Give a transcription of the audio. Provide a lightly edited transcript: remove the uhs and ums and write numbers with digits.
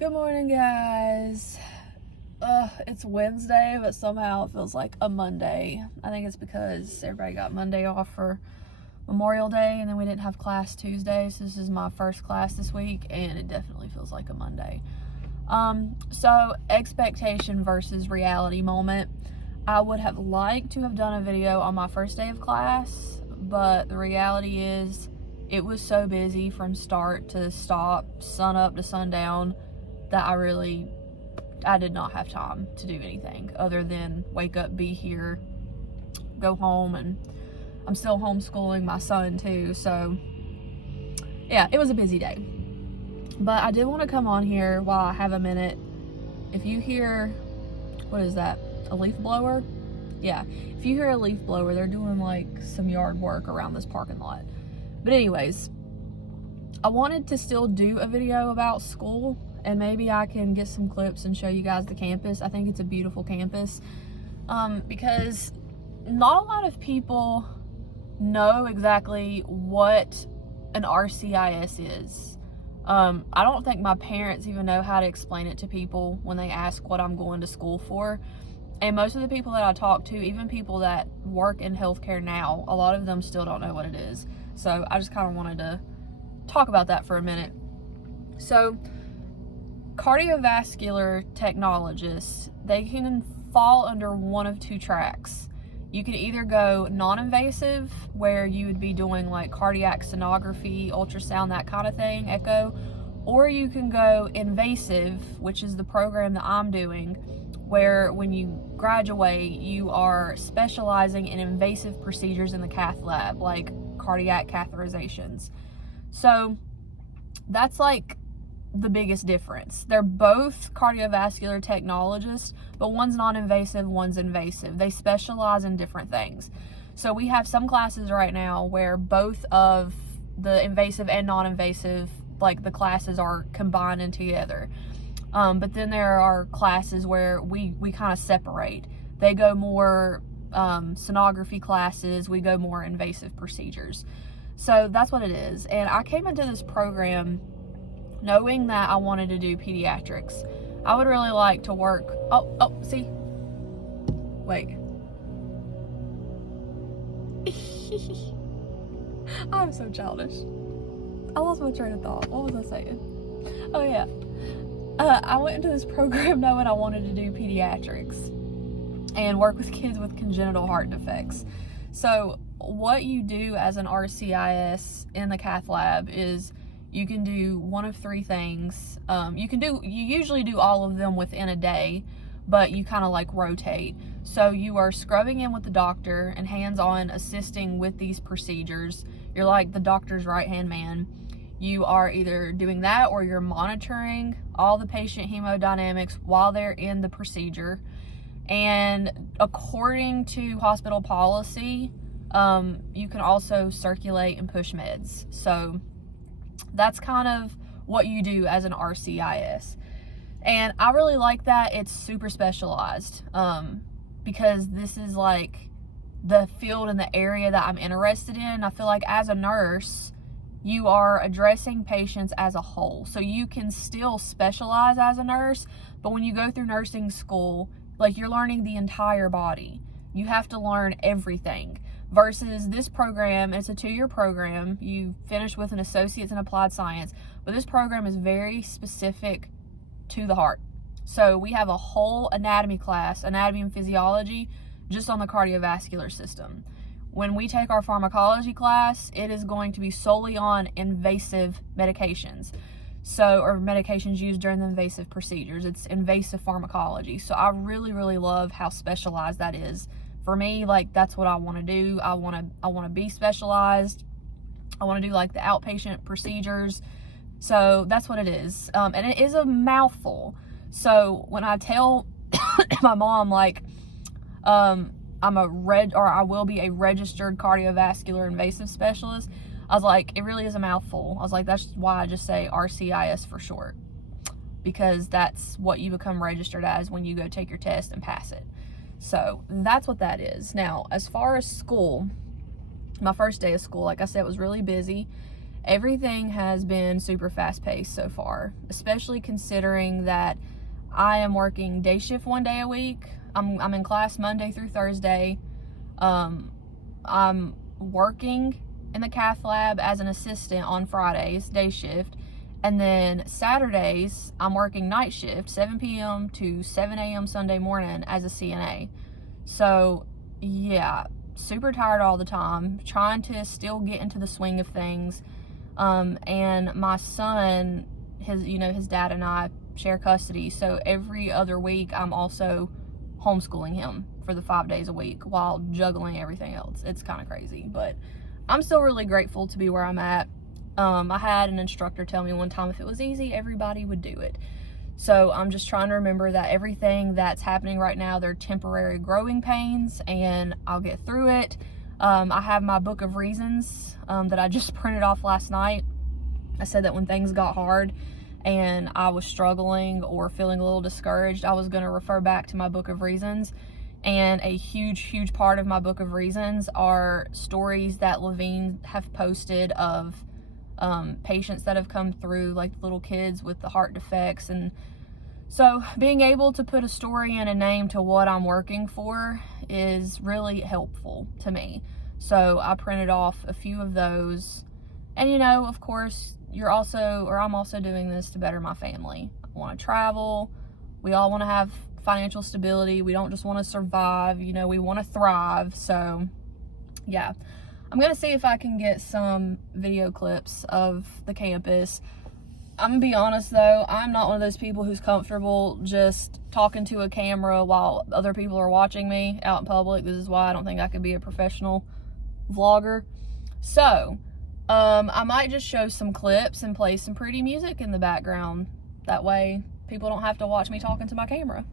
Good morning, guys. It's Wednesday, but somehow it feels like a Monday. I think it's because everybody got Monday off for Memorial Day, and then we didn't have class Tuesday, so this is my first class this week, and it definitely feels like a Monday. So expectation versus reality moment. I would have liked to have done a video on my first day of class, but the reality is it was so busy from start to stop, sun up to sundown, that I did not have time to do anything other than wake up, be here, go home, and I'm still homeschooling my son too, so yeah, it was a busy day. But I did want to come on here while I have a minute. If you hear, what is that, a leaf blower? Yeah, if you hear a leaf blower, they're doing like some yard work around this parking lot. But anyways, I wanted to still do a video about school, and maybe I can get some clips and show you guys the campus. I think it's a beautiful campus, because not a lot of people know exactly what an RCIS is. I don't think my parents even know how to explain it to people when they ask what I'm going to school for. And most of the people that I talk to, even people that work in healthcare now, a lot of them still don't know what it is. So I just kind of wanted to talk about that for a minute. So cardiovascular technologists, they can fall under one of two tracks. You can either go non-invasive, where you would be doing like cardiac sonography, ultrasound, that kind of thing, echo, or you can go invasive, which is the program that I'm doing, where when you graduate, you are specializing in invasive procedures in the cath lab, like cardiac catheterizations. So that's like the biggest difference. They're both cardiovascular technologists, but one's non-invasive, one's invasive. They specialize in different things. So we have some classes right now where both of the invasive and non-invasive, like the classes are combined in together. But then there are classes where we kind of separate. They go more sonography classes, we go more invasive procedures. So that's what it is. And I came into this program knowing that I wanted to do pediatrics. I would really like to work, see, wait. I'm so childish. I lost my train of thought. What was I saying? Oh yeah. I went into this program knowing I wanted to do pediatrics and work with kids with congenital heart defects. So what you do as an RCIS in the cath lab is you can do one of three things. You usually do all of them within a day, but you kind of like rotate. So you are scrubbing in with the doctor and hands-on assisting with these procedures. You're like the doctor's right-hand man. You are either doing that or you're monitoring all the patient hemodynamics while they're in the procedure. And according to hospital policy, you can also circulate and push meds. So that's kind of what you do as an RCIS. And I really like that it's super specialized, because this is like the field and the area that I'm interested in. I feel like as a nurse, you are addressing patients as a whole. So you can still specialize as a nurse, but when you go through nursing school, like you're learning the entire body. You have to learn everything. Versus this program, it's a 2-year program. You finish with an associate's in applied science, but this program is very specific to the heart. So we have a whole anatomy class, anatomy and physiology, just on the cardiovascular system. When we take our pharmacology class, it is going to be solely on invasive medications. So, or medications used during the invasive procedures. It's invasive pharmacology. So I really, really love how specialized that is. For me, like, that's what I want to do. I want to be specialized. I want to do like the outpatient procedures. So that's what it is. And it is a mouthful. So when I tell my mom, like, I will be a registered cardiovascular invasive specialist, I was like, it really is a mouthful. I was like, that's why I just say RCIS for short, because that's what you become registered as when you go take your test and pass it. So that's what that is. Now, as far as school, my first day of school, like I said, was really busy. everything has been super fast paced so far, especially considering that I am working day shift 1 day a week. I'm in class Monday through Thursday. I'm working in the cath lab as an assistant on Fridays, day shift. And then Saturdays, I'm working night shift, 7 p.m. to 7 a.m. Sunday morning as a CNA. So, yeah, super tired all the time, trying to still get into the swing of things. And my son, his dad and I share custody. So every other week, I'm also homeschooling him for the 5 days a week while juggling everything else. It's kind of crazy, but I'm still really grateful to be where I'm at. I had an instructor tell me one time if it was easy, everybody would do it. So I'm just trying to remember that everything that's happening right now, they're temporary growing pains, and I'll get through it. I have my book of reasons that I just printed off last night. I said that when things got hard and I was struggling or feeling a little discouraged, I was going to refer back to my book of reasons. And a huge part of my book of reasons are stories that Levine have posted of patients that have come through, like little kids with the heart defects. And so being able to put a story and a name to what I'm working for is really helpful to me. So I printed off a few of those. And of course, I'm also doing this to better my family. I want to travel. We all want to have financial stability. We don't just want to survive, we want to thrive. So yeah, I'm going to see if I can get some video clips of the campus. I'm going to be honest though, I'm not one of those people who's comfortable just talking to a camera while other people are watching me out in public. This is why I don't think I could be a professional vlogger. So, I might just show some clips and play some pretty music in the background. That way people don't have to watch me talking to my camera.